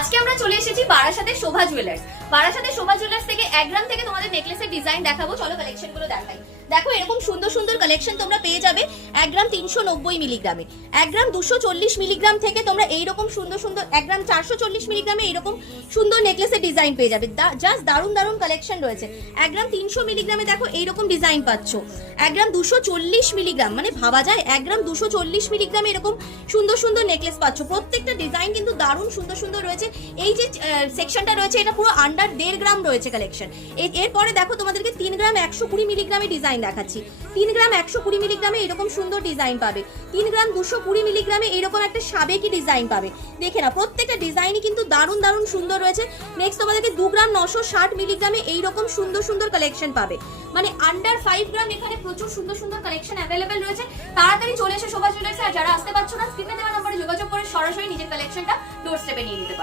আজকে আমরা চলে এসেছি বারাসাতের শোভা জুয়েলার্স বারাসাতের শোভা জুয়েলার্স থেকে এক গ্রাম থেকে তোমাদের নেকলেসের ডিজাইন দেখাবো। চলো কালেকশনগুলো দেখো, এরকম সুন্দর সুন্দর কালেকশন তোমরা পেয়ে যাবে এক গ্রাম তিনশো নব্বই মিলিগ্রামে এক গ্রাম দুশো চল্লিশ মিলিগ্রাম থেকে তোমরা এইরকম সুন্দর সুন্দর, এক গ্রাম চারশো চল্লিশ মিলিগ্রামে এইরকম সুন্দর নেকলেসের ডিজাইন পেয়ে যাবে। জাস্ট দারুণ দারুণ কালেকশন রয়েছে। এক গ্রাম তিনশো মিলিগ্রামে দেখো এইরকম ডিজাইন পাচ্ছ। এক গ্রাম দুশো চল্লিশ মিলিগ্রাম মানে ভাবা যায়, এক গ্রাম দুশো চল্লিশ মিলিগ্রামে এরকম সুন্দর সুন্দর নেকলেস পাচ্ছ। প্রত্যেকটা ডিজাইন কিন্তু দারুণ সুন্দর সুন্দর রয়েছে। এই যে সেকশনটা রয়েছে, এটা পুরো আন্ডার দেড় গ্রাম রয়েছে কালেকশন এরপরে দেখো তোমাদেরকে তিন গ্রাম একশো কুড়ি মিলিগ্রামে ডিজাইন দেখাচ্ছি। তিন গ্রাম একশো কুড়ি মিলিগ্রামে এরকম সুন্দর ডিজাইন পাবে। তিন গ্রাম দুশো কুড়ি মিলিগ্রামে এরকম একটা সাবেকি ডিজাইন পাবে। দেখে না প্রত্যেকটা ডিজাইনই কিন্তু দারুণ দারুণ সুন্দর রয়েছে। নেক্সট তোমাদেরকে দু গ্রাম নশো ষাট মিলিগ্রামে এইরকম সুন্দর সুন্দর কালেকশন পাবে। মানে আন্ডার ফাইভ গ্রাম এখানে প্রচুর সুন্দর সুন্দর কালেকশন অ্যাভেলেবেল রয়েছে। তাড়াতাড়ি চলে এসে শোভা জুয়েলার্সে আর যারা আসতে পারছ না স্ক্রিনে দেওয়া নম্বরে যোগাযোগ করে সরাসরি নিজের কালেকশনটা ডোর স্টেপে নিয়ে নিতে পারো।